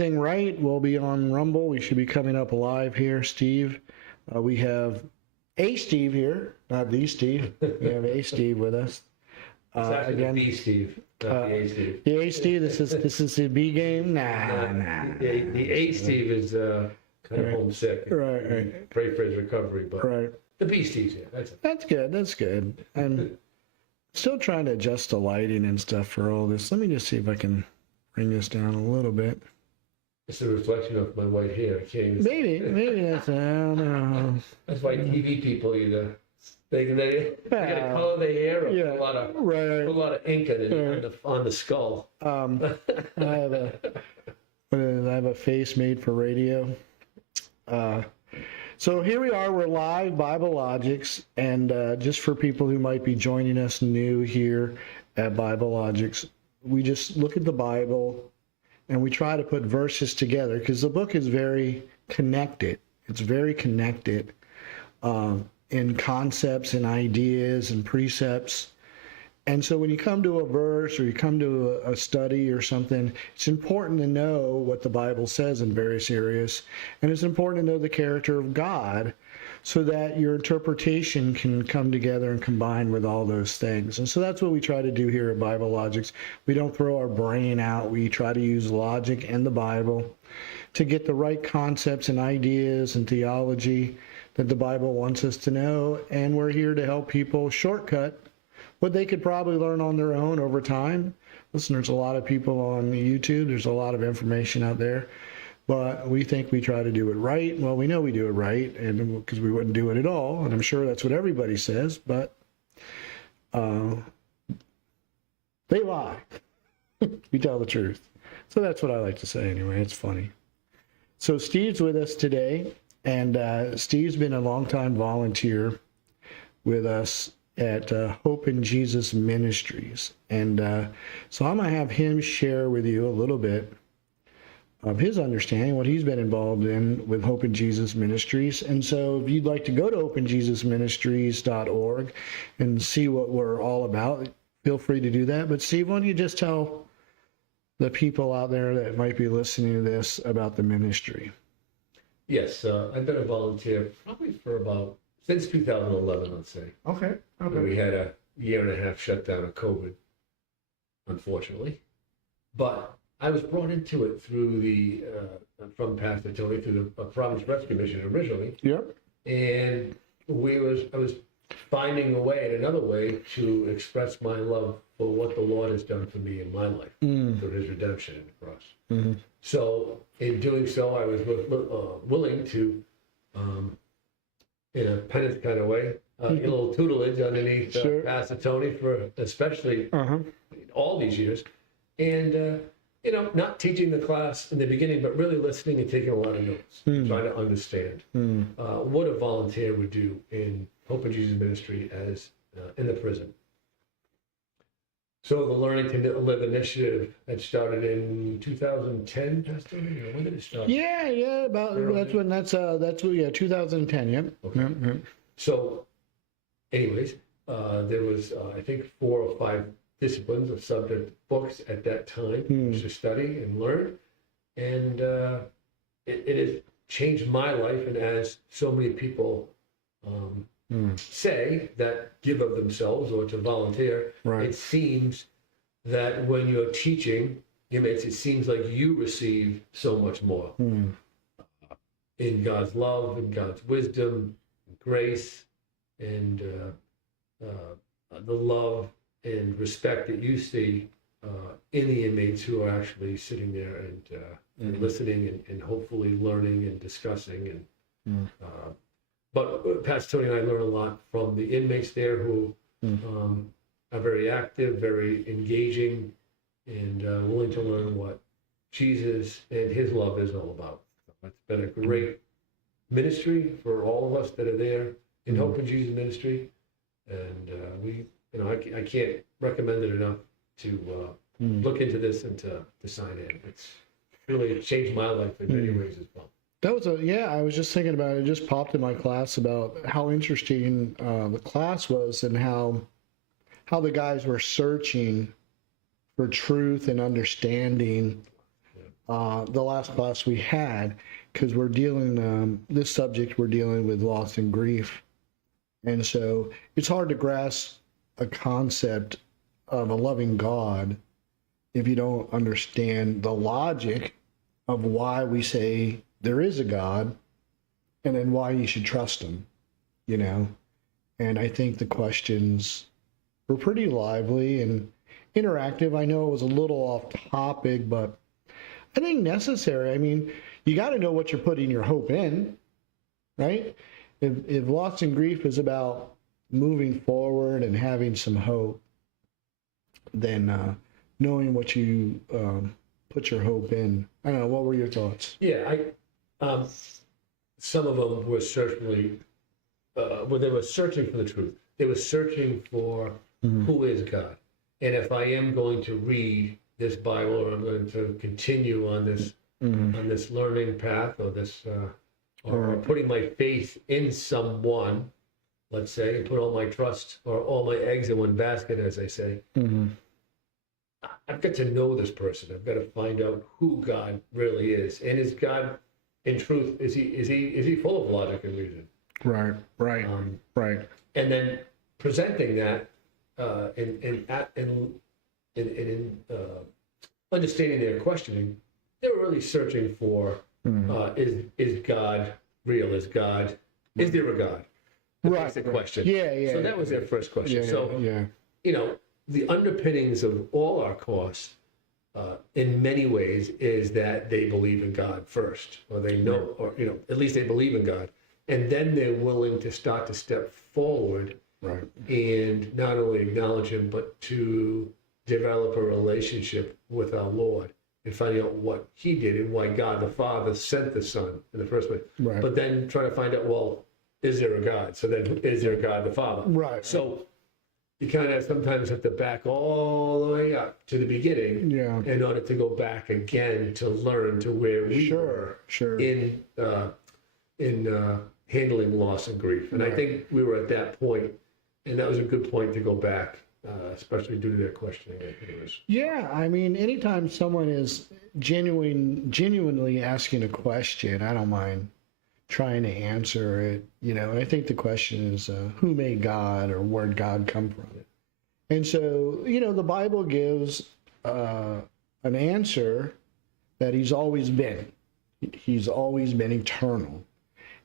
everything right, we'll be on Rumble. We should be coming up live here, Steve. We have a Steve here, not the Steve. We have a Steve with us. It's actually again, the B Steve, not the A Steve. The A Steve, this is the B game? Nah. The A Steve is kind of homesick. Right. Pray for his recovery, but the B Steve's here. That's good. And still trying to adjust the lighting and stuff for all this. Let me just see if I can bring this down a little bit. It's a reflection of my white hair. I can't even maybe that's, I don't know. That's why TV people either they gotta color their hair or put a lot of ink on the skull. I have a face made for radio. So here we are, we're live, Bible Logics, and just for people who might be joining us new here at Bible Logics, we just look at the Bible and we try to put verses together because the book is very connected. It's very connected in concepts and ideas and precepts. And so when you come to a verse or you come to a study or something, it's important to know what the Bible says in various areas. And it's important to know the character of God so that your interpretation can come together and combine with all those things. And so that's what we try to do here at Bible Logics. We don't throw our brain out. We try to use logic and the Bible to get the right concepts and ideas and theology that the Bible wants us to know. And we're here to help people shortcut what they could probably learn on their own over time. Listen, there's a lot of people on YouTube. There's a lot of information out there. But we think we try to do it right. Well, we know we do it right, and because we wouldn't do it at all, and I'm sure that's what everybody says, but they lie. We tell the truth. So that's what I like to say anyway. It's funny. So Steve's with us today, and Steve's been a longtime volunteer with us at Hope in Jesus Ministries. And so I'm going to have him share with you a little bit of his understanding, what he's been involved in with Hope in Jesus Ministries. And so if you'd like to go to openjesusministries.org and see what we're all about, feel free to do that. But Steve, why don't you just tell the people out there that might be listening to this about the ministry? Yes, I've been a volunteer probably for since 2011, let's say. Okay. We had a year and a half shutdown of COVID, unfortunately. But I was brought into it through from Pastor Tony through the Providence Rescue Mission originally. Yep. And I was finding a way, another way to express my love for what the Lord has done for me in my life through His redemption in the cross. Mm-hmm. So in doing so, I was willing to, in a penance kind of way, a little tutelage underneath Pastor Tony for especially all these years, and not teaching the class in the beginning, but really listening and taking a lot of notes, trying to understand what a volunteer would do in Hope in Jesus Ministry as in the prison. So the Learning to Live initiative had started in 2010, Pastor. When did it start? Yeah, that's 2010. Yep. Okay. Yep. So, anyways, there was I think 4 or 5 disciplines of subject books at that time to study and learn, and it has changed my life. And as so many people say that give of themselves or to volunteer, it seems that when you're teaching, it seems like you receive so much more in God's love and God's wisdom, and grace, and the love and respect that you see in the inmates who are actually sitting there and listening and hopefully learning and discussing. But Pastor Tony and I learn a lot from the inmates there who are very active, very engaging, and willing to learn what Jesus and His love is all about. It's been a great ministry for all of us that are there in Hope in Jesus Ministry, and I can't recommend it enough to look into this and to sign in. It's really changed my life in many ways as well. That was I was just thinking about it. It just popped in my class about how interesting the class was and how the guys were searching for truth and understanding the last class we had, because we're dealing, this subject, we're dealing with loss and grief. And so it's hard to grasp a concept of a loving God if you don't understand the logic of why we say there is a God and then why you should trust him, you know? And I think the questions were pretty lively and interactive. I know it was a little off topic, but I think necessary. I mean, you got to know what you're putting your hope in, right? If loss and grief is about moving forward and having some hope, then knowing what you put your hope in. I don't know. What were your thoughts? Yeah, some of them were certainly, when they were searching for the truth, they were searching for who is God. And if I am going to read this Bible, or I'm going to continue on this learning path, or this, or putting my faith in someone, let's say, and put all my trust or all my eggs in one basket, as I say, I've got to know this person. I've got to find out who God really is, and is God, in truth, is he full of logic and reason? Right. And then presenting that in understanding their questioning, they were really searching for is God real? Is there a God? The basic question. Yeah. So that was their first question. You know, the underpinnings of all our course, in many ways, is that they believe in God first, or they know, or at least they believe in God, and then they're willing to start to step forward, and not only acknowledge Him, but to develop a relationship with our Lord and finding out what He did and why God the Father sent the Son in the first place. But then trying to find out, well, is there a God? So then, is there a God the Father? So you kind of sometimes have to back all the way up to the beginning in order to go back again to learn to where we were in handling loss and grief. And I think we were at that point, and that was a good point to go back, especially due to their questioning. I think it was. Yeah, I mean, anytime someone is genuinely asking a question, I don't mind trying to answer it, and I think the question is, who made God, or where did God come from? And so, the Bible gives an answer that He's always been. He's always been eternal.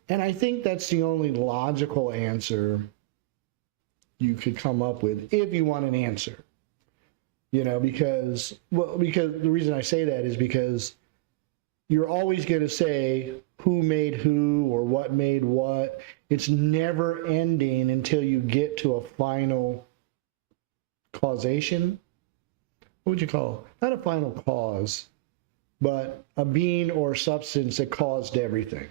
And I think that's the only logical answer you could come up with if you want an answer. Because the reason I say that is because you're always going to say who made who or what made what. It's never ending until you get to a final causation. What would you call it? Not a final cause, but a being or substance that caused everything.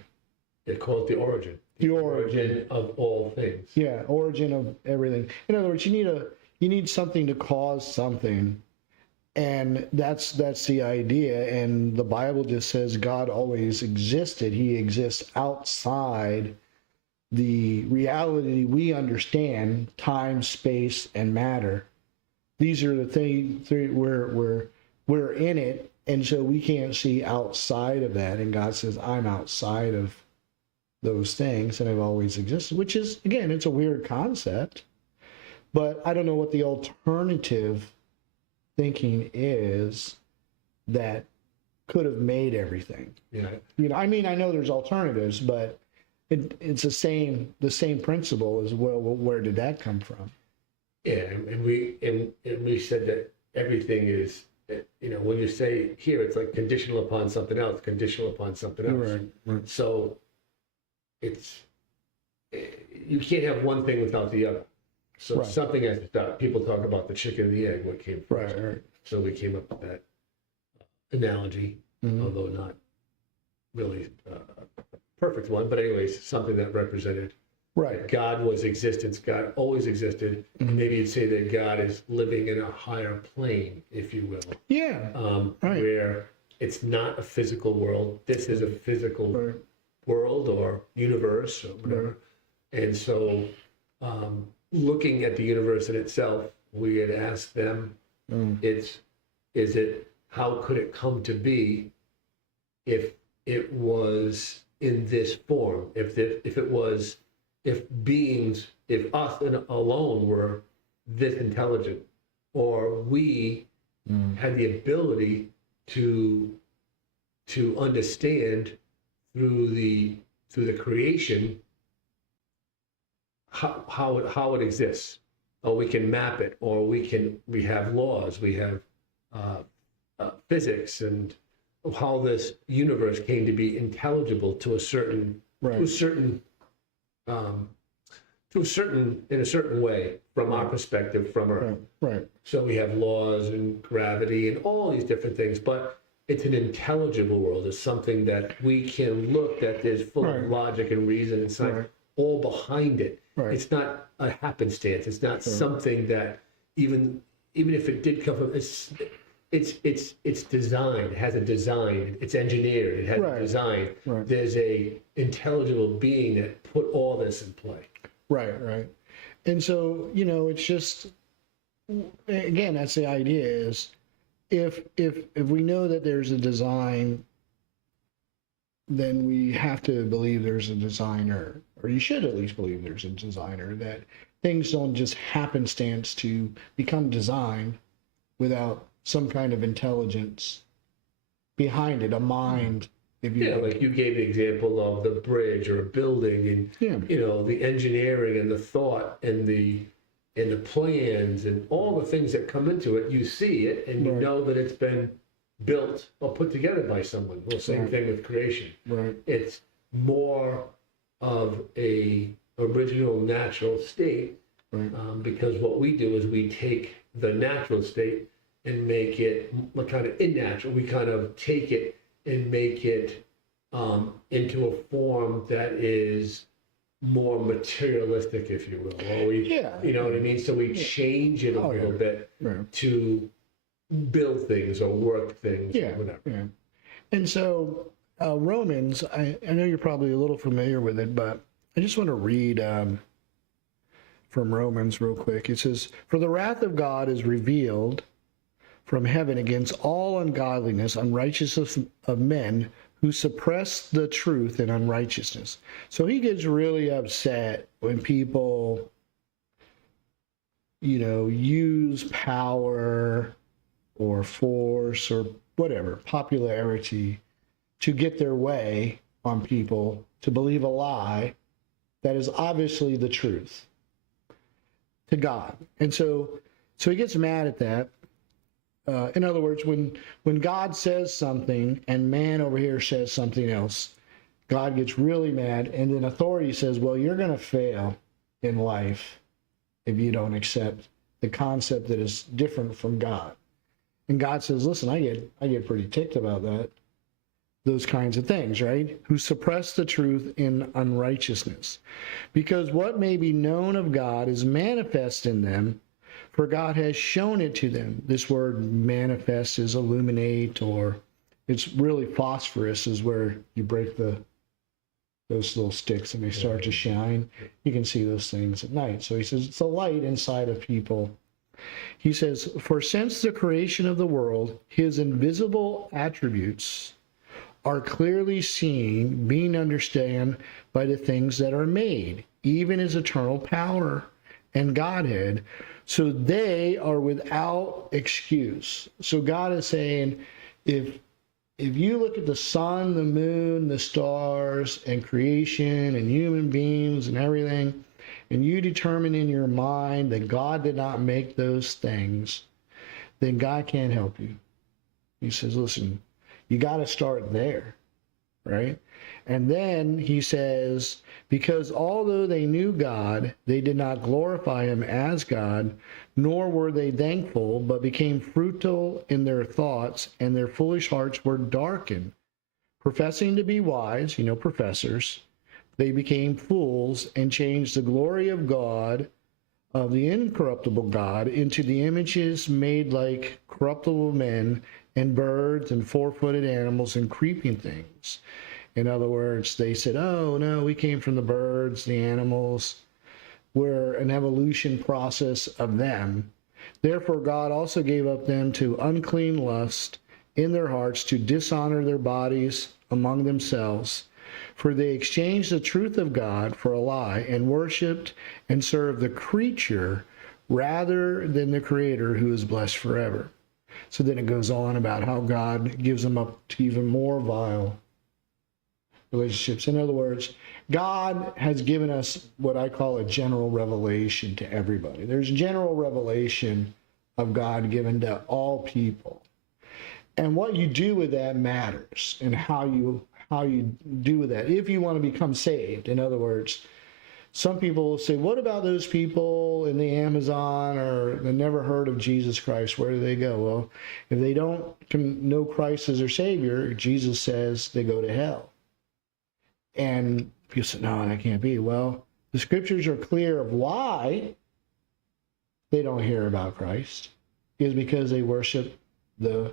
They call it the origin. The origin of all things. Yeah, origin of everything. In other words, you need something to cause something. And that's the idea. And the Bible just says God always existed. He exists outside the reality we understand: time, space, and matter. These are the things we're in it, and so we can't see outside of that. And God says, I'm outside of those things, and I've always existed, which is, again, it's a weird concept, but I don't know what the alternative thinking is that could have made everything. I mean, I know there's alternatives, but it's the same principle as well. Where did that come from? Yeah, and we said that everything is, when you say here, it's like conditional upon something else, Right. So you can't have one thing without the other. So something has to stop. People talk about the chicken and the egg, what came first. Right. So we came up with that analogy, although not really a perfect one, but anyways, something that represented God was existence. God always existed. Maybe you'd say that God is living in a higher plane, if you will. Yeah. Where it's not a physical world. This is a physical world or universe or whatever. And so looking at the universe in itself, we had asked them, how could it come to be? if it was in this form, if beings, if us alone were this intelligent, or we had the ability to understand through the creation how it exists, or we can map it, or we have laws, we have physics, and how this universe came to be intelligible to a certain Right. in a certain way from our perspective, from Earth. Right. So we have laws and gravity and all these different things, but it's an intelligible world. It's something that we can look that is full Right. of logic and reason and science, Right. all behind it. Right. It's not a happenstance. It's not something that even if it did come from it's designed. It has a design. It's engineered. It has Right. a design. Right. There's a intelligible being that put all this in play. Right. And so, it's just, again, that's the idea is if we know that there's a design, then we have to believe there's a designer, or you should at least believe there's a designer, that things don't just happenstance to become designed without some kind of intelligence behind it, a mind, if you Yeah, will. like you gave the example of the bridge or a building, and Yeah. the engineering and the thought and the plans and all the things that come into it. You see it, and you Right. know that it's been built or put together by someone. Well, same Right. thing with creation. Right. It's more of a original natural state, Right. because what we do is we take the natural state and make it kind of unnatural. We kind of take it and make it into a form that is more materialistic, if you will. Or we, Yeah. you know what I mean? So we change it a Oh, yeah. little bit Right. to build things or work things Yeah. or whatever. Yeah. And so Romans, I know you're probably a little familiar with it, but I just want to read from Romans real quick. It says, "For the wrath of God is revealed from heaven against all ungodliness, unrighteousness of men who suppress the truth in unrighteousness." So he gets really upset when people, use power or force or whatever, popularity, to get their way on people to believe a lie that is obviously the truth to God. And so he gets mad at that. In other words, when God says something and man over here says something else, God gets really mad, and then authority says, well, you're going to fail in life if you don't accept the concept that is different from God. And God says, listen, I get pretty ticked about that. Those kinds of things, right? Who suppress the truth in unrighteousness. Because what may be known of God is manifest in them, for God has shown it to them. This word manifest is illuminate, or it's really phosphorus is where you break those little sticks and they start to shine. You can see those things at night. So he says it's a light inside of people. He says, for since the creation of the world, his invisible attributes are clearly seen, being understood by the things that are made, even his eternal power and Godhead. So they are without excuse. So God is saying, if you look at the sun, the moon, the stars, and creation, and human beings, and everything, and you determine in your mind that God did not make those things, then God can't help you. He says, listen, you got to start there, right? And then he says, because although they knew God, they did not glorify him as God, nor were they thankful, but became futile in their thoughts, and their foolish hearts were darkened. Professing to be wise, professors, they became fools and changed the glory of God, of the incorruptible God, into the images made like corruptible men and birds and four-footed animals and creeping things. In other words, they said, oh, no, we came from the birds, the animals. We're an evolution process of them. Therefore, God also gave up them to unclean lust in their hearts, to dishonor their bodies among themselves, for they exchanged the truth of God for a lie and worshiped and served the creature rather than the Creator, who is blessed forever. So then it goes on about how God gives them up to even more vile relationships. In other words, God has given us what I call a general revelation to everybody. There's general revelation of God given to all people. And what you do with that matters, and how you do with that. If you want to become saved, in other words, some people will say, what about those people in the Amazon or they never heard of Jesus Christ? Where do they go? Well, if they don't know Christ as their Savior, Jesus says they go to hell. And people say, no, that can't be. Well, the scriptures are clear of why they don't hear about Christ, is because they worship the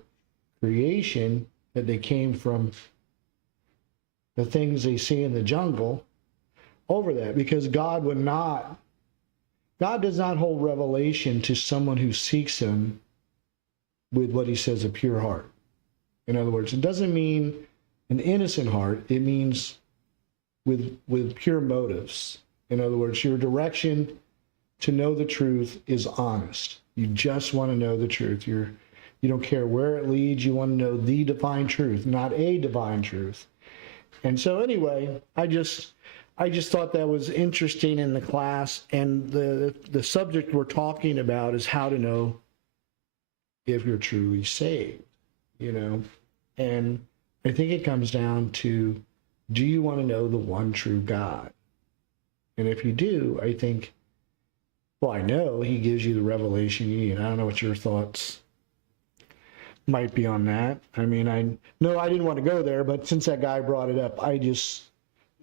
creation that they came from, the things they see in the jungle, over that. Because God does not hold revelation to someone who seeks him with what he says, a pure heart. In other words, it doesn't mean an innocent heart. It means with pure motives. In other words, your direction to know the truth is honest. You just want to know the truth. You don't care where it leads. You want to know the divine truth, not a divine truth. And so anyway, I just thought that was interesting in the class. And the subject we're talking about is how to know if you're truly saved, And I think it comes down to, do you want to know the one true God? And if you do, I think, well, I know he gives you the revelation you need. I don't know what your thoughts might be on that. I mean, I didn't want to go there, but since that guy brought it up, I just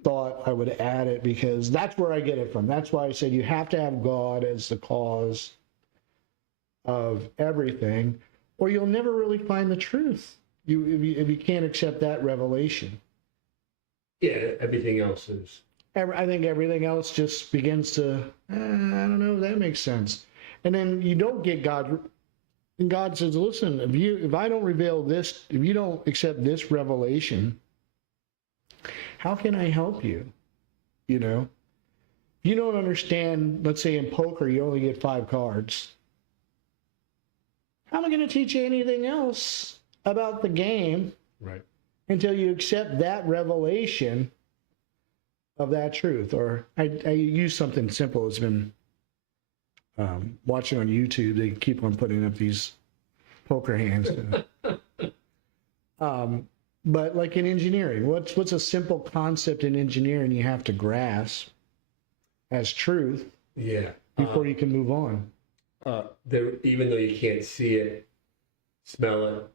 thought I would add it, because that's where I get it from. That's why I said you have to have God as the cause of everything, or you'll never really find the truth. If you can't accept that revelation. Yeah, everything else is. I think everything else just begins to, I don't know if that makes sense. And then you don't get God. And God says, listen, if I don't reveal this, if you don't accept this revelation, how can I help you? If you don't understand, let's say in poker, you only get 5 cards. How am I going to teach you anything else about the game? Right. Until you accept that revelation of that truth. Or I use something simple. It's been watching on YouTube. They keep on putting up these poker hands. But like in engineering, what's a simple concept in engineering you have to grasp as truth? Yeah. Before you can move on. Even though you can't see it, smell it,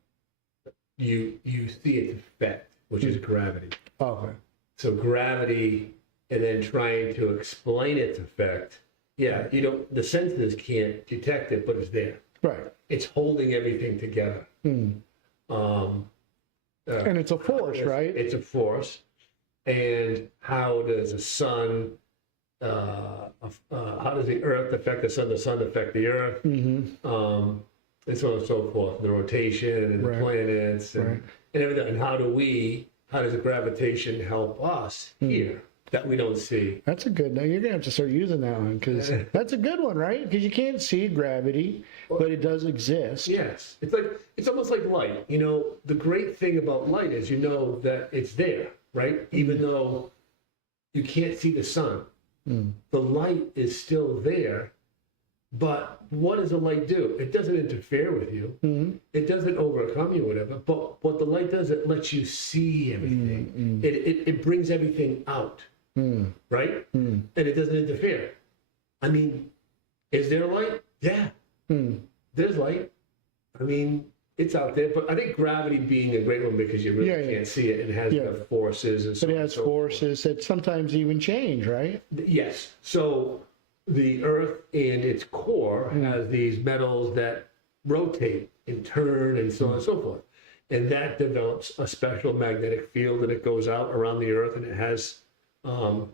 you see its effect, which is gravity. Okay. So gravity, and then trying to explain its effect. Yeah, the senses can't detect it, but it's there. Right. It's holding everything together. And it's a force, right? It's a force. And how does the sun, how does the earth affect the sun affect the earth? Mm-hmm. And so on and so forth, the rotation and the planets and everything. And how does the gravitation help us here that we don't see? That's a good, now you're going to have to start using that one, because that's a good one, right? Because you can't see gravity, but it does exist. Yes. It's almost like light. The great thing about light is that it's there, right? Even though you can't see the sun, the light is still there. But what does the light do? It doesn't interfere with you. Mm-hmm. It doesn't overcome you, whatever. But what the light does, it lets you see everything. It brings everything out, right? And it doesn't interfere. I mean, is there light? Yeah, there's light. I mean, it's out there. But I think gravity being a great one, because you really can't see it. It has the forces and so on. But it has forces that sometimes even change, right? Yes. So the earth and its core has these metals that rotate and turn and so on and so forth. And that develops a special magnetic field, and it goes out around the earth, and it has an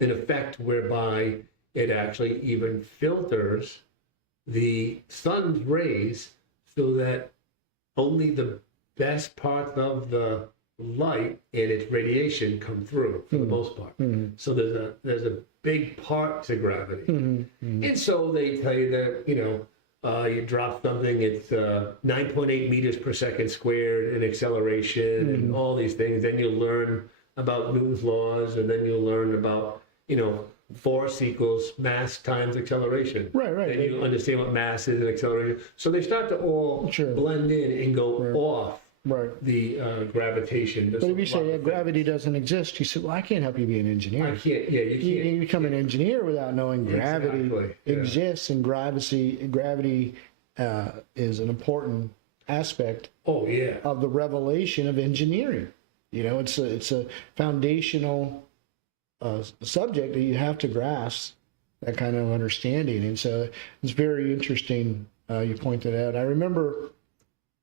effect whereby it actually even filters the sun's rays so that only the best parts of the light and its radiation come through for the most part. So there's a big part to gravity, and so they tell you that you drop something, it's 9.8 meters per second squared in acceleration, and all these things. Then you'll learn about Newton's laws, and then you'll learn about force equals mass times acceleration. Right. Then you understand what mass is and acceleration. So they start to all blend in and go off the gravitation. But if you say gravity doesn't exist, you say, well, I can't help you be an engineer. I can't. Yeah, you can't. You become an engineer without knowing gravity Exactly, yeah. exists, and gravity is an important aspect Oh yeah. of the revelation of engineering. It's a foundational subject that you have to grasp that kind of understanding, and so it's very interesting. You pointed out. I remember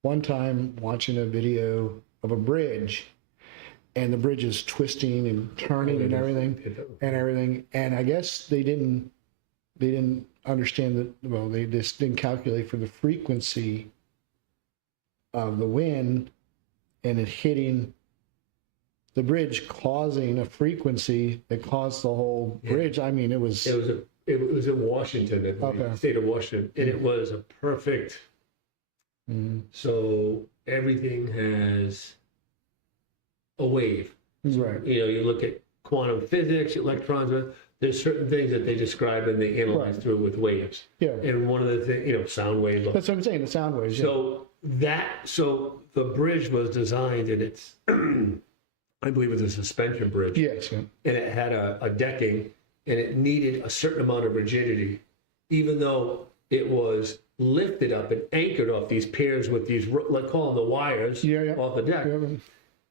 one time watching a video of a bridge, and the bridge is twisting and turning and everything, and I guess they didn't understand that. Well, they just didn't calculate for the frequency of the wind and it hitting the bridge, causing a frequency that caused the whole bridge. I mean, it was in Washington, the state of Washington, and it was a perfect. So everything has a wave. right. You look at quantum physics, electrons. There's certain things that they describe and they analyze through with waves. Yeah. And one of the things, sound waves. That's what I'm saying. The sound waves. So the bridge was designed, and it's, I believe it was a suspension bridge. Yes. Yeah. And it had a decking, and it needed a certain amount of rigidity, even though it was lifted up and anchored off these piers with these, let's call them the wires off the deck. Yeah.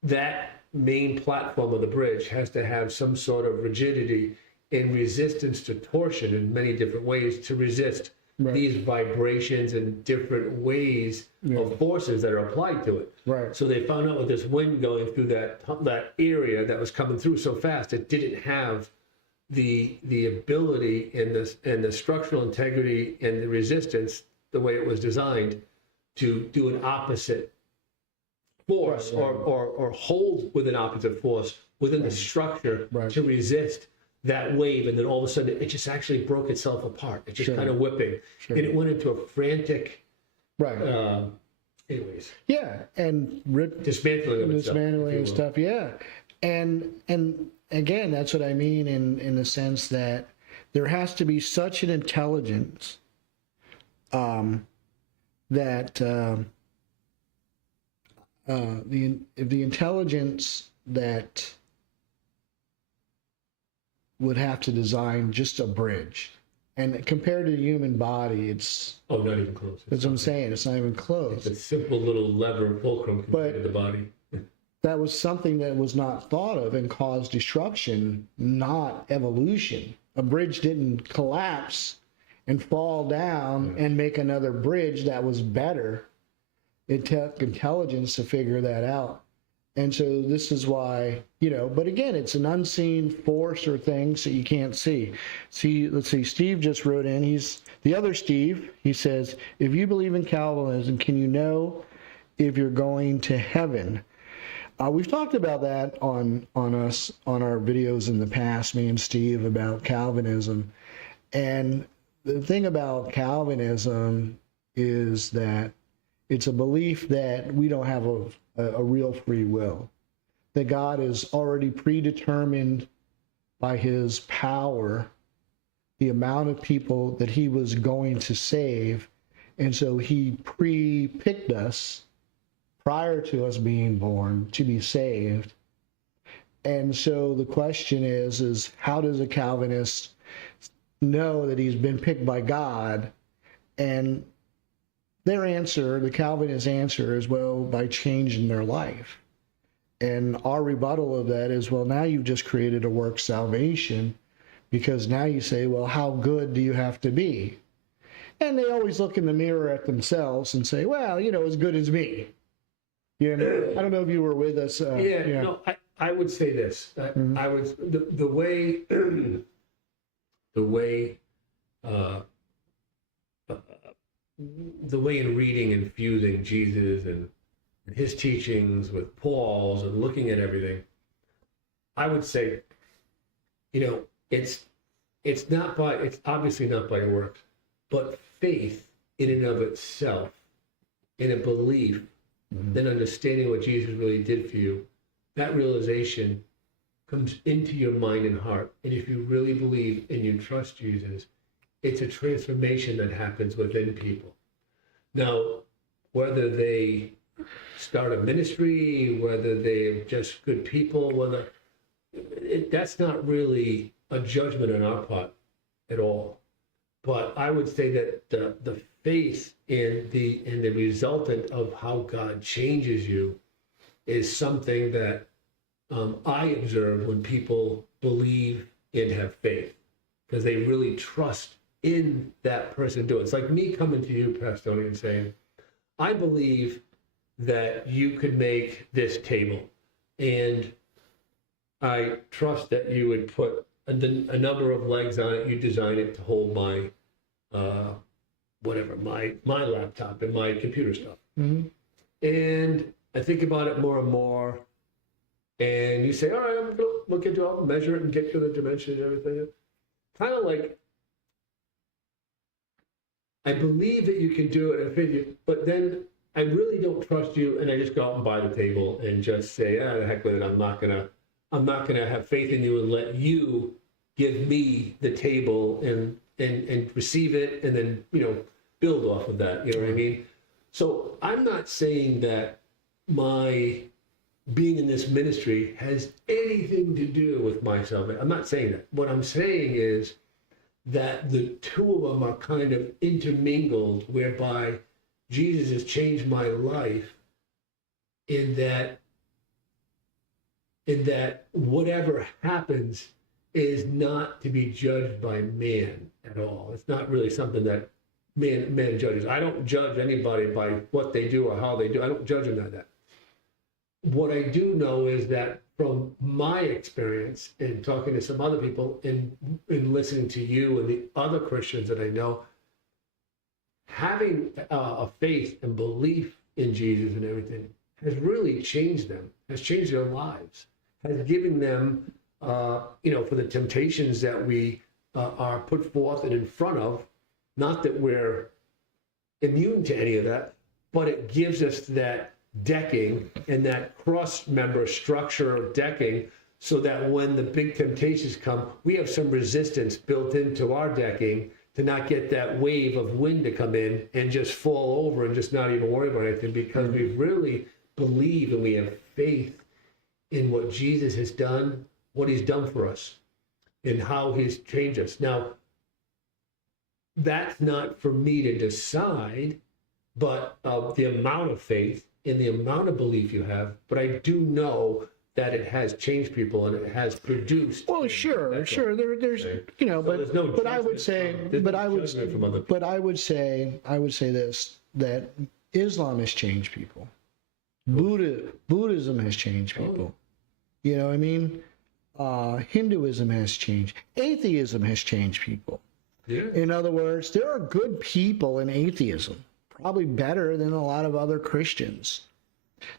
That main platform of the bridge has to have some sort of rigidity and resistance to torsion in many different ways to resist these vibrations and different ways of forces that are applied to it. Right. So they found out with this wind going through that area that was coming through so fast, it didn't have the ability and the structural integrity and the resistance, the way it was designed, to do an opposite force or hold with an opposite force within the structure to resist that wave. And then all of a sudden it just actually broke itself apart. It's just kind of whipping. And it went into a frantic anyways. Yeah, and Dismantling of itself, and stuff. Yeah, and again, that's what I mean in the sense that there has to be such an intelligence that the intelligence that would have to design just a bridge, and compared to the human body, it's not even close. That's what I'm saying. It's not even close. It's a simple little lever fulcrum compared to the body. That was something that was not thought of and caused destruction, not evolution. A bridge didn't collapse and fall down and make another bridge that was better. It took intelligence to figure that out. And so this is why, but again, it's an unseen force or things that you can't see. Let's see, Steve just wrote in, he's the other Steve, he says, if you believe in Calvinism, can you know if you're going to heaven? We've talked about that on our videos in the past, me and Steve, about Calvinism. And the thing about Calvinism is that it's a belief that we don't have a real free will, that God is already predetermined by his power the amount of people that he was going to save. And so he pre-picked us prior to us being born to be saved. And so the question is how does a Calvinist know that he's been picked by God? And their answer, the Calvinist answer, is, well, by changing their life. And our rebuttal of that is, well, now you've just created a work salvation, because now you say, well, how good do you have to be? And they always look in the mirror at themselves and say, well, as good as me. I don't know if you were with us. No, I would say this. I would the way in reading and fusing Jesus and and his teachings with Paul's and looking at everything, I would say, it's obviously not by works, but faith in and of itself, in a belief, then understanding what Jesus really did for you, that realization comes into your mind and heart. And if you really believe and you trust Jesus, it's a transformation that happens within people. Now, whether they start a ministry, whether they're just good people, that's not really a judgment on our part at all. But I would say that the faith in the resultant of how God changes you is something that I observe when people believe and have faith, because they really trust in that person to do it. It's like me coming to you, Pastor Tony, and saying, I believe that you could make this table, and I trust that you would put a number of legs on it. You design it to hold my my laptop and my computer stuff. Mm-hmm. And I think about it more and more. And you say, all right, I'm going to look into it, I'll measure it and get you the dimension and everything. Kind of like, I believe that you can do it and fit you, but then I really don't trust you, and I just go out and buy the table and just say, the heck with it. I'm not gonna have faith in you and let you give me the table and receive it and then build off of that. You know what I mean? So I'm not saying that my being in this ministry has anything to do with my salvation. I'm not saying that. What I'm saying is that the two of them are kind of intermingled, whereby Jesus has changed my life in that whatever happens is not to be judged by man at all. It's not really something that man judges. I don't judge anybody by what they do or how they do. I don't judge them by that. What I do know is that from my experience in talking to some other people and in listening to you and the other Christians that I know, having a faith and belief in Jesus and everything has really changed them, has changed their lives, has given them, for the temptations that we are put forth and in front of, not that we're immune to any of that, but it gives us that decking and that cross-member structure of decking, so that when the big temptations come, we have some resistance built into our decking to not get that wave of wind to come in and just fall over and just not even worry about anything, because we really believe and we have faith in what Jesus has done, what he's done for us, and how he's changed us. Now, that's not for me to decide, but the amount of faith and the amount of belief you have, but I do know that it has changed people and it has produced. Well, sure. There's, so but no but I would say, I would say this, that Islam has changed people. Buddhism has changed people. You know what I mean? Hinduism has changed. Atheism has changed people. Yeah. In other words, there are good people in atheism, probably better than a lot of other Christians.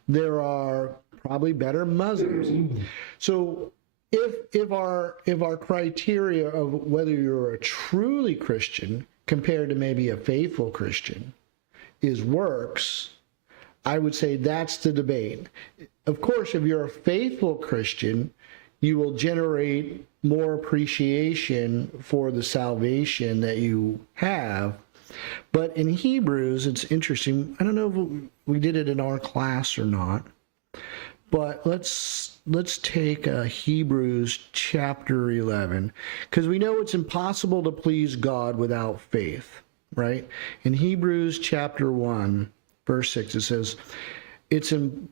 There are probably better Muslims. So if our criteria of whether you're a truly Christian compared to maybe a faithful Christian is works, I would say that's the debate. Of course, if you're a faithful Christian, you will generate more appreciation for the salvation that you have. But in Hebrews, it's interesting. I don't know if we did it in our class or not, but let's take Hebrews chapter 11, because we know it's impossible to please God without faith, right? In Hebrews chapter 1, verse 6, it says,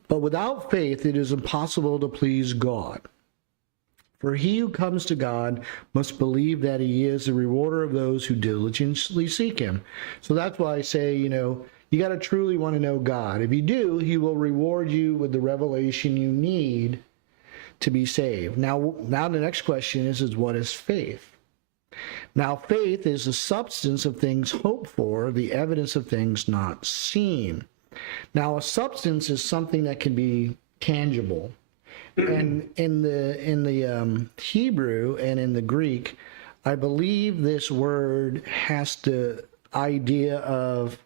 but without faith it is impossible to please God. For he who comes to God must believe that he is the rewarder of those who diligently seek him. So that's why I say, you got to truly want to know God. If you do, he will reward you with the revelation you need to be saved. Now the next question is what is faith? Now, faith is the substance of things hoped for, the evidence of things not seen. Now, a substance is something that can be tangible. And in the Hebrew and in the Greek, I believe this word has the idea of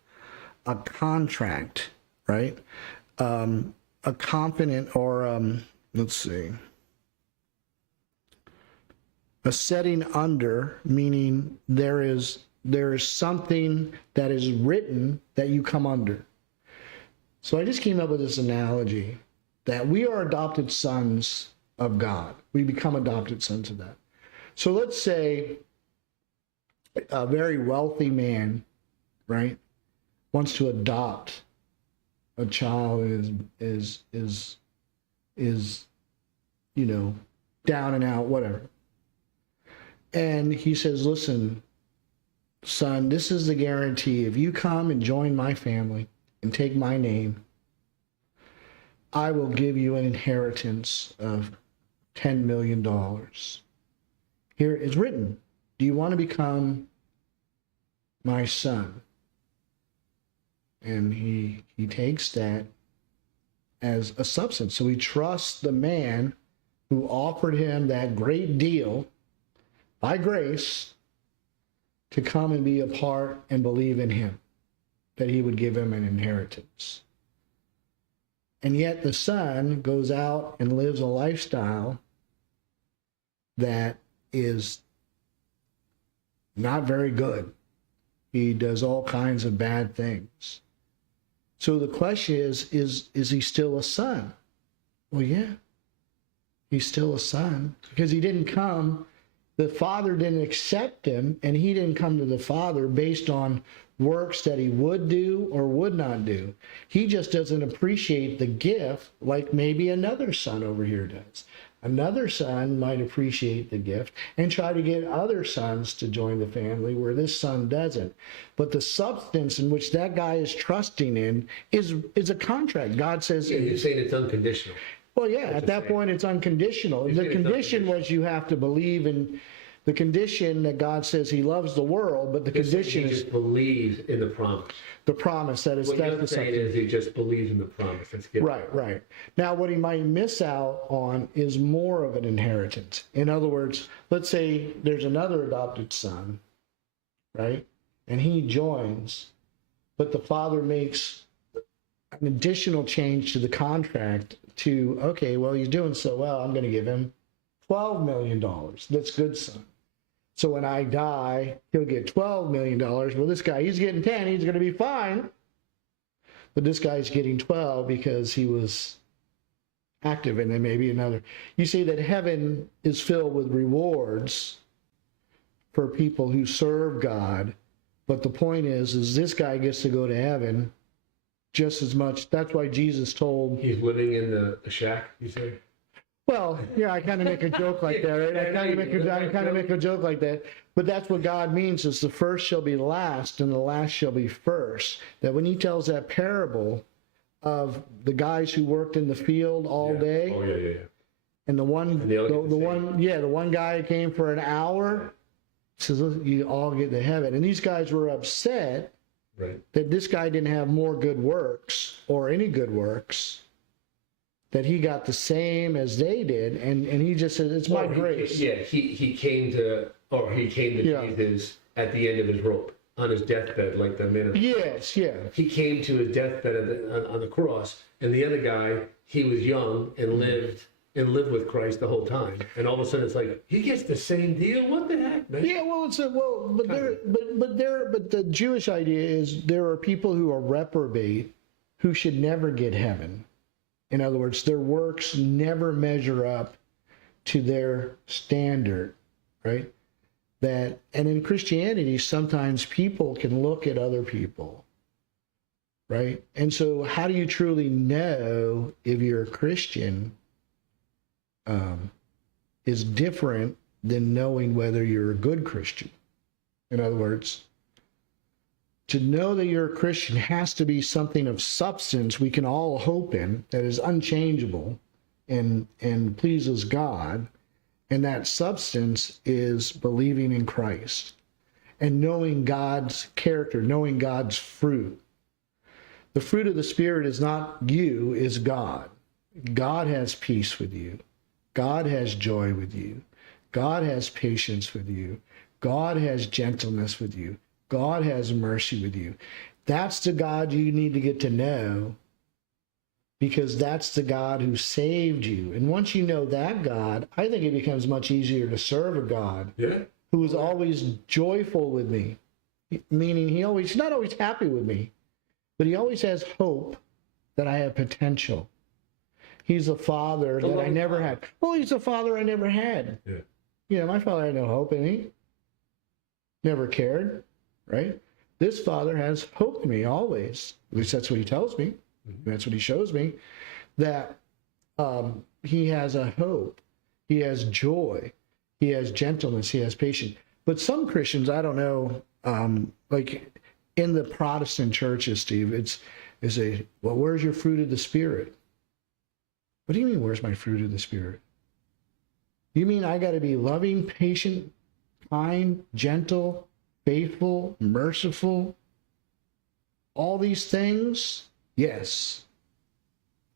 a contract, right? A confident or let's see, a setting under, meaning there is something that is written that you come under. So I just came up with this analogy that we are adopted sons of God. We become adopted sons of that. So let's say a very wealthy man, right, wants to adopt a child and is you know, down and out, whatever. And he says, listen, son, this is the guarantee. If you come and join my family and take my name, I will give you an inheritance of $10 million. Here it's written, do you want to become my son? And he takes that as a substance. So he trusts the man who offered him that great deal by grace to come and be a part and believe in him, that he would give him an inheritance. And yet the son goes out and lives a lifestyle that is not very good. He does all kinds of bad things. So the question is he still a son? Well, yeah, he's still a son because he didn't come, the father didn't accept him, and he didn't come to the father based on works that he would do or would not do. He just doesn't appreciate the gift like maybe another son over here does. Another son might appreciate the gift and try to get other sons to join the family where this son doesn't. But the substance in which that guy is trusting in is a contract. God says... Yeah, you're saying it's unconditional. Well, yeah, at that point it's unconditional. The condition was you have to believe in the condition that God says he loves the world, but the condition He is just believes in the promise. the promise that is What you're saying is he just believes in the promise. That's good. Right. Now, what he might miss out on is more of an inheritance. In other words, let's say there's another adopted son, right? And he joins, but the father makes an additional change to the contract to, okay, well, he's doing so well, I'm going to give him $12 million. That's good, son. So when I die, he'll get $12 million. Well, this guy, he's getting 10, he's going to be fine. But this guy's getting 12 because he was active, and then maybe another. You see that heaven is filled with rewards for people who serve God. But the point is this guy gets to go to heaven just as much. That's why Jesus told... He's living in the shack, you say? Well, yeah, I kind of make a joke like that, right? I kind of make a joke like that. But that's what God means, is the first shall be last and the last shall be first. That when he tells that parable of the guys who worked in the field all day. Oh, yeah. And the one guy came for an hour, says, you all get to heaven. And these guys were upset that this guy didn't have more good works or any good works, that he got the same as they did, and he just said, it's my grace. He came to Jesus at the end of his rope, on his deathbed, like the man. Yes, yeah. He came to his deathbed on the cross, and the other guy, he was young and lived with Christ the whole time, and all of a sudden it's like he gets the same deal. What the heck, man? Yeah, but the Jewish idea is there are people who are reprobate who should never get heaven. In other words, their works never measure up to their standard, right? And in Christianity, sometimes people can look at other people, right? And so how do you truly know if you're a Christian is different than knowing whether you're a good Christian. In other words, to know that you're a Christian has to be something of substance we can all hope in, that is unchangeable and pleases God. And that substance is believing in Christ and knowing God's character, knowing God's fruit. The fruit of the Spirit is not you, is God. God has peace with you. God has joy with you. God has patience with you. God has gentleness with you. God has mercy with you. That's the God you need to get to know, because that's the God who saved you. And once you know that God, I think it becomes much easier to serve a God who is always joyful with me, meaning he's not always happy with me, but he always has hope that I have potential. He's a father that I never had. Well, he's a father I never had. Yeah. You know, my father had no hope in me. Never cared, right? This father has hope in me always. At least that's what he tells me. That's what he shows me, that he has a hope. He has joy. He has gentleness. He has patience. But some Christians, I don't know, like in the Protestant churches, Steve, it's well, where's your fruit of the Spirit? What do you mean, where's my fruit of the Spirit? You mean I got to be loving, patient, kind, gentle, faithful, merciful, all these things? Yes.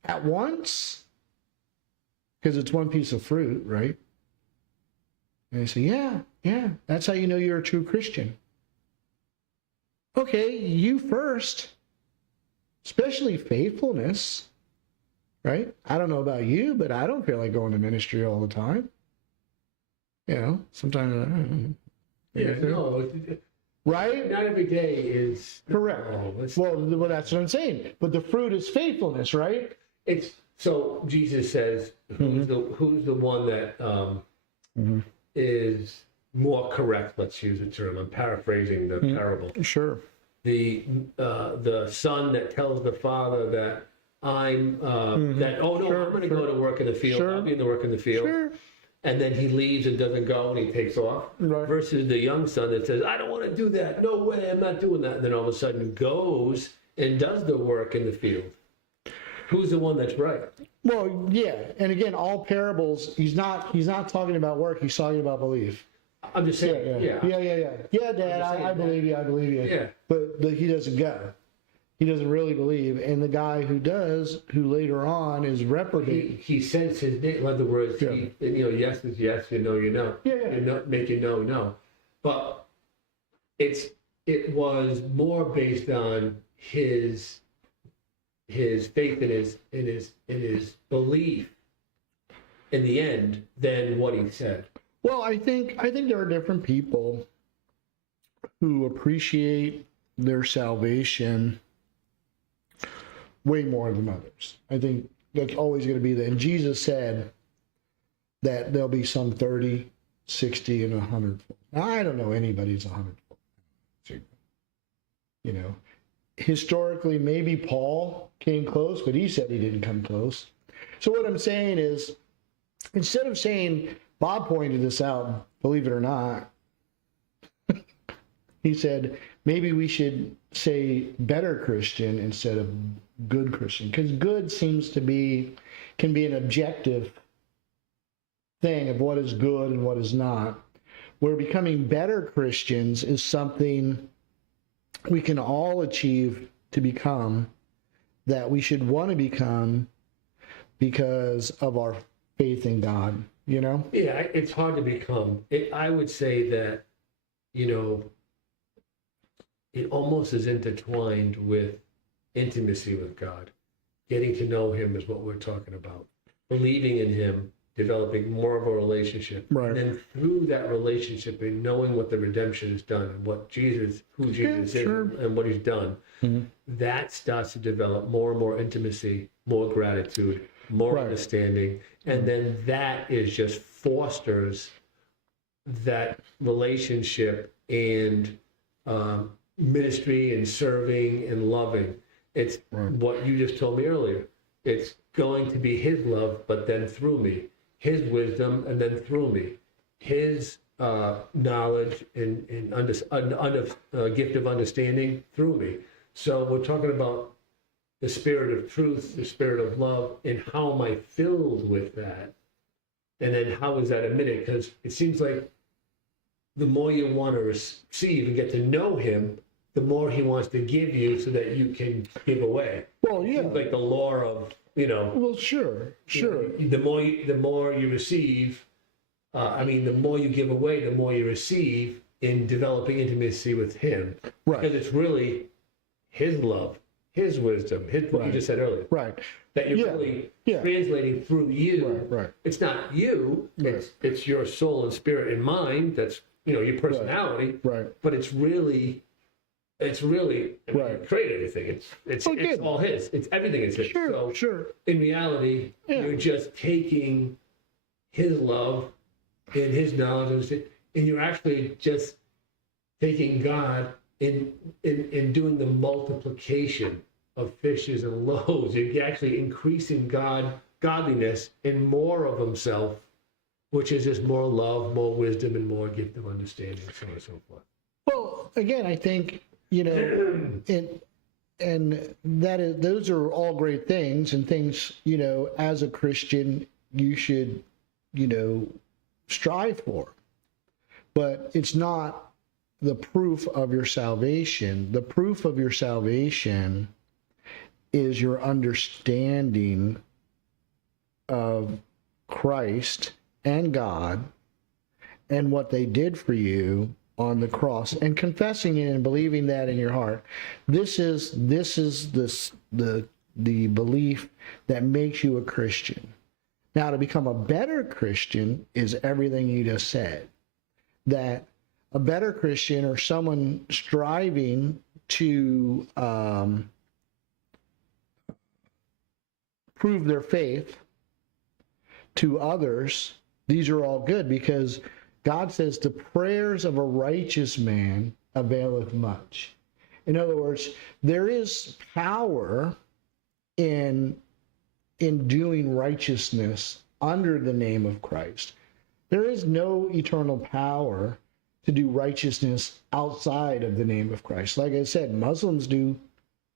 At once? Because it's one piece of fruit, right? And they say, yeah, that's how you know you're a true Christian. Okay, you first. Especially faithfulness, right? I don't know about you, but I don't feel like going to ministry all the time. You know, sometimes right? Not every day is correct. Well, that's what I'm saying. But the fruit is faithfulness, right? It's so Jesus says, who's the one that is more correct? Let's use the term. I'm paraphrasing the parable. Sure. The son that tells the father that I'm I'm going to go to work in the field. Sure. I'll be in the work in the field. Sure. And then he leaves and doesn't go, and he takes off. Right. Versus the young son that says, I don't want to do that. No way, I'm not doing that. And then all of a sudden goes and does the work in the field. Who's the one that's right? Well, yeah. And again, all parables, he's not talking about work, he's talking about belief. I'm just saying, Yeah, Dad, I believe you, I believe you. Yeah. But he doesn't go. He doesn't really believe. And the guy who does, who later on is reprobate. He says his name. In other words, yes is yes, you know. Yeah. Make you know, no. But it was more based on his faith in his belief in the end than what he said. Well, I think there are different people who appreciate their salvation way more than others. I think that's always going to be that. And Jesus said that there'll be some 30, 60, and 100. Now, I don't know anybody's 100. You know, historically, maybe Paul came close, but he said he didn't come close. So what I'm saying is, instead of saying, Bob pointed this out, believe it or not, he said, maybe we should say better Christian instead of good Christian, because good can be an objective thing of what is good and what is not, where becoming better Christians is something we can all achieve to become, that we should want to become because of our faith in God, you know? Yeah, it's hard to become. I would say that, it almost is intertwined with intimacy with God. Getting to know him is what we're talking about. Believing in him, developing more of a relationship. Right. And then through that relationship and knowing what the redemption has done and who Jesus is and what he's done, that starts to develop more and more intimacy, more gratitude, more understanding. And then that is just fosters that relationship and ministry and serving and loving. It's what you just told me earlier. It's going to be his love, but then through me, his wisdom, and then through me, his knowledge and gift of understanding through me. So we're talking about the spirit of truth, the spirit of love, and how am I filled with that? And then how is that emitted? Because it seems like the more you want to receive and get to know him, the more he wants to give you so that you can give away. Well, yeah. Like the law of, Well, sure. the more you receive, the more you give away, the more you receive in developing intimacy with him. Right. Because it's really his love, his wisdom, what you Right. just said earlier. Right. That you're Yeah. really Yeah. translating through you. Right. It's not you. Right. It's your soul and spirit and mind. That's your personality. Right. But it's really. I mean, Right. He created everything. It's all his. It's everything is his. Sure. So Sure. in reality, Yeah. you're just taking his love and his knowledge, and you're actually just taking God in doing the multiplication of fishes and loaves. You're actually increasing godliness and more of himself, which is just more love, more wisdom, and more gift of understanding, so on and so forth. Well, again, I think, and those are all great things, and things, as a Christian, you should, strive for. But it's not the proof of your salvation. The proof of your salvation is your understanding of Christ and God and what they did for you on the cross, and confessing it and believing that in your heart. This is the belief that makes you a Christian. Now, to become a better Christian is everything you just said. That a better Christian, or someone striving to prove their faith to others, these are all good, because God says the prayers of a righteous man availeth much. In other words, there is power in doing righteousness under the name of Christ. There is no eternal power to do righteousness outside of the name of Christ. Like I said, Muslims do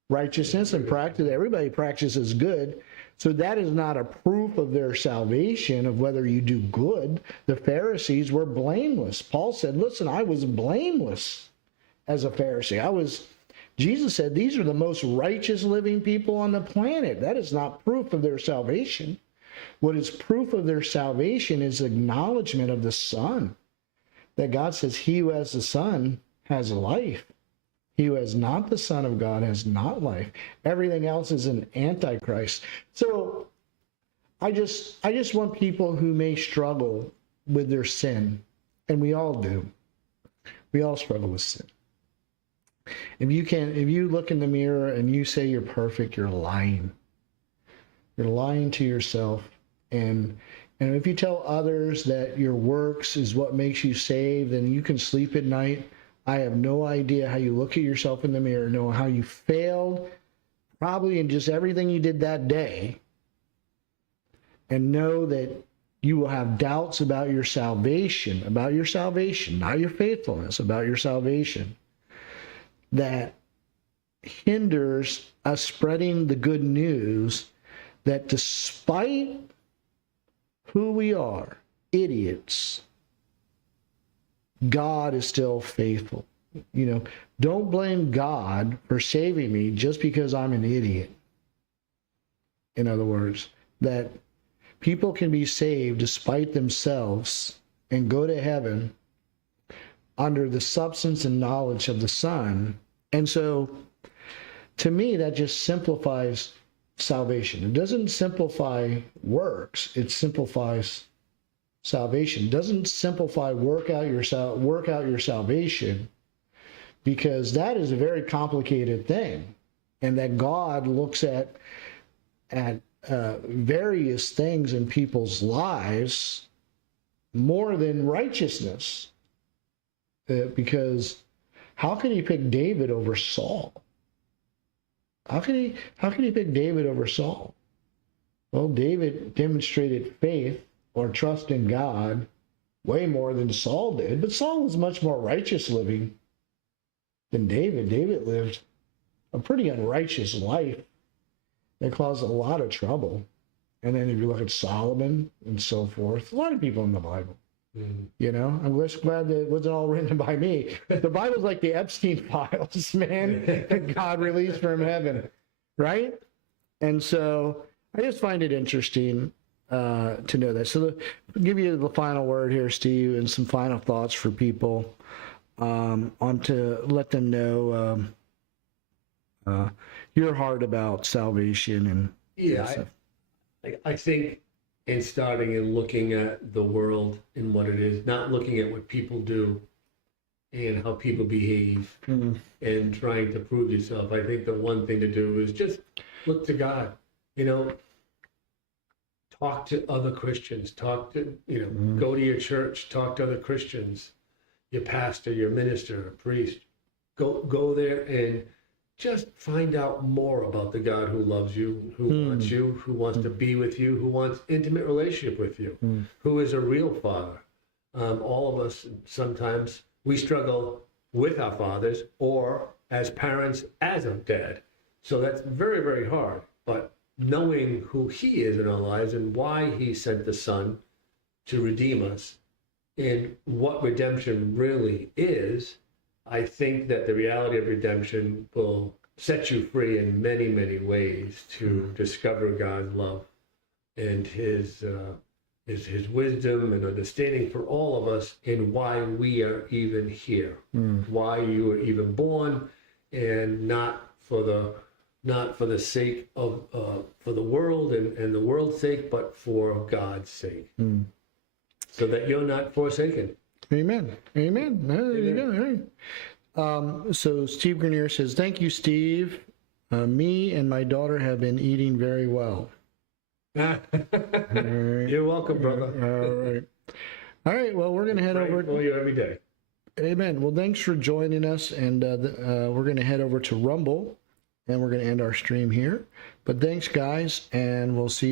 righteousness and everybody practices good. So that is not a proof of their salvation, of whether you do good. The Pharisees were blameless. Paul said, listen, I was blameless as a Pharisee. Jesus said, these are the most righteous living people on the planet. That is not proof of their salvation. What is proof of their salvation is acknowledgement of the Son. That God says, he who has the Son has life. He who has not the Son of God has not life. Everything else is an antichrist. So I just want people who may struggle with their sin, and we all do. We all struggle with sin. If you look in the mirror and you say you're perfect, you're lying. You're lying to yourself. And if you tell others that your works is what makes you saved and you can sleep at night, I have no idea how you look at yourself in the mirror, know how you failed, probably in just everything you did that day, and know that you will have doubts about your salvation, not your faithfulness, about your salvation, that hinders us spreading the good news that despite who we are, idiots, God is still faithful. Don't blame God for saving me just because I'm an idiot. In other words, that people can be saved despite themselves and go to heaven under the substance and knowledge of the Son. And so, to me, that just simplifies salvation. It doesn't simplify works, it simplifies salvation. It doesn't simplify work out your salvation, because that is a very complicated thing, and that God looks at various things in people's lives more than righteousness. Because how can he pick David over Saul? How can he pick David over Saul? Well, David demonstrated faith or trust in God way more than Saul did, but Saul was much more righteous living than David. David lived a pretty unrighteous life that caused a lot of trouble. And then if you look at Solomon and so forth, a lot of people in the Bible. You know, I'm just glad that it wasn't all written by me. The Bible's like the Epstein files, man, that God released from heaven, right? And so I just find it interesting to know that. So I'll give you the final word here, Steve, and some final thoughts for people on to let them know your heart about salvation and Yeah, stuff. I think in starting and looking at the world and what it is, not looking at what people do and how people behave and trying to prove yourself. I think the one thing to do is just look to God, you know, talk to other Christians, talk to, you know, go to your church, talk to other Christians, your pastor, your minister, a priest. Go there and just find out more about the God who loves you, who wants you, who wants to be with you, who wants intimate relationship with you, who is a real father. All of us, sometimes we struggle with our fathers or as parents, as a dad. So that's very, very hard. But knowing who he is in our lives and why he sent the son to redeem us and what redemption really is, I think that the reality of redemption will set you free in many, many ways to discover God's love and his wisdom and understanding for all of us in why we are even here, why you were even born, and not for the sake of for the world and the world's sake, but for God's sake, so that you're not forsaken. Amen. Amen. There you go. All right. So Steve Grenier says, "Thank you, Steve. Me and my daughter have been eating very well." All right. You're welcome, brother. All right. All right. Well, we're going to head over. For you every day. Amen. Well, thanks for joining us, and we're going to head over to Rumble, and we're going to end our stream here. But thanks, guys, and we'll see you.